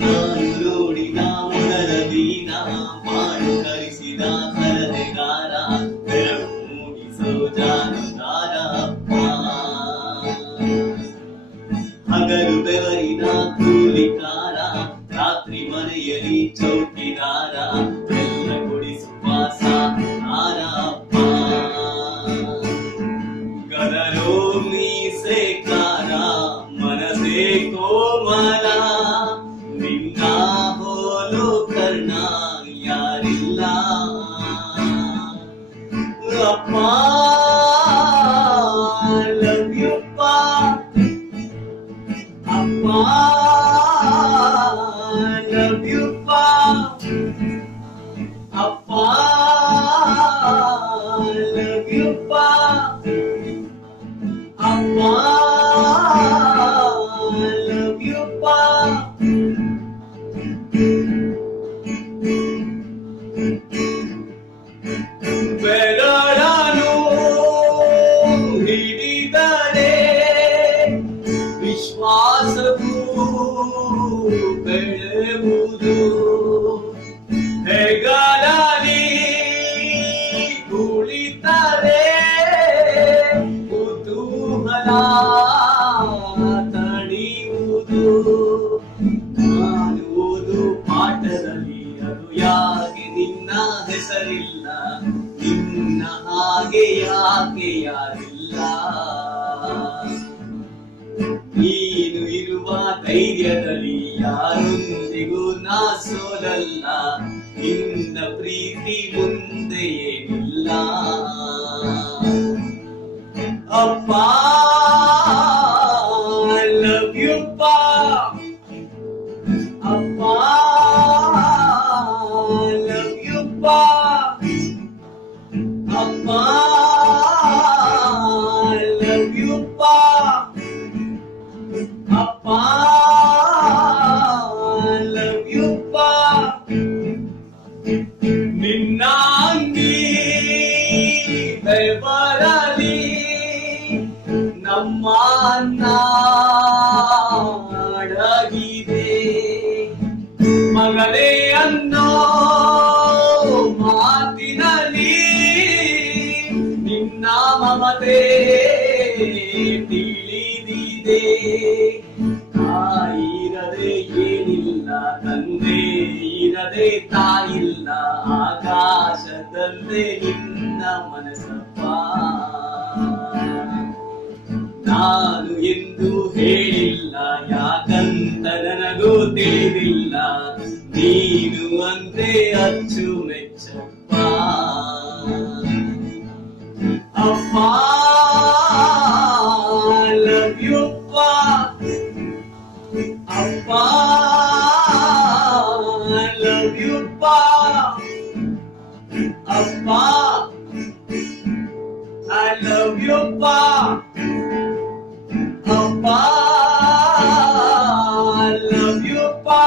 ನಾನು ನೋಡಿದ ಮೊದಲ ದಿನ ಮಾಡು ಕಲಿಸಿದ ಕರದೆಗಾರ ಬೆಳಕು ಮೂಡಿಸೋ ಜಾನುಗಾರ ಹಗಲು ಬೆವರಿದ ಕೂಲಿಕಾರ ರಾತ್ರಿ ಮನೆಯಲ್ಲಿ ಚೌಕಿದಾರ ಬೆಲ್ಲ ಕೊಡಿಸುವ ಸಾರಪ್ಪ ಗದರೋ ಮೀಸೆಕಾರ ಮನಸೇ ಕೋಮಲ ನಿನ್ನ ಹೋಲು ಕರ್ಣ ಯಾರಿಲ್ಲ ಅಪ್ಪ ಲವ್ ಯು ಅಪ್ಪ love you pa appa love you pa appa love you pa ಬೆರಳನು ಹಿಡಿದರೆ ವಿಶ್ವಾಸವು ಬೆಳೆಯುವುದು ಹೆಗಲಲ್ಲಿ ಕುಳಿತರೆ ಕುತೂಹಲ ತಣಿಯುವುದು ನಾನು ಓದು ಪಾಠದಲ್ಲಿ ಅದು ಯಾಕೆ ನಿನ್ನ ಹೆಸರಿಲ್ಲ ನಿನ್ನ ಹಾಗೆ ಯಾಕೆ ಯಾರಿಲ್ಲ ನೀನು ಇರುವ ಧೈರ್ಯದಲ್ಲಿ ಯಾರೊಂದಿಗೂ ನಾ ಸೋಲಲ್ಲ ನಿನ್ನ ಪ್ರೀತಿ ಮುಂದೆ ಏನಿಲ್ಲ ಅಪ್ಪ ಲವ್ ಯು ಪಾ ಅಪ್ಪ ಲವ್ ಯು ಪಾ ಅಪ್ಪ ಲವ್ ಯು ಪಾ Appa, love you pa. Ninnangi bevarali namma nadagide magale anno maatinali ninna mamate ತಾಯಿರದೆ ಏನಿಲ್ಲ ತಂದೆ ಇರದೆ ತಾಯಿಲ್ಲ ಆಕಾಶದಲ್ಲೇ ನಿನ್ನ ಮನಸ್ಸಪ್ಪ ನಾನು ಎಂದು ಹೇಳಿಲ್ಲ ಯಾಕಂತ ನನಗೂ ತಿಳಿದಿಲ್ಲ ನೀನು ಅಂತೆ ಅಚ್ಚು ಮೆಚ್ಚಪ್ಪ ಅಪ್ಪ love you pa appa love you pa appa I love you pa appa I love you pa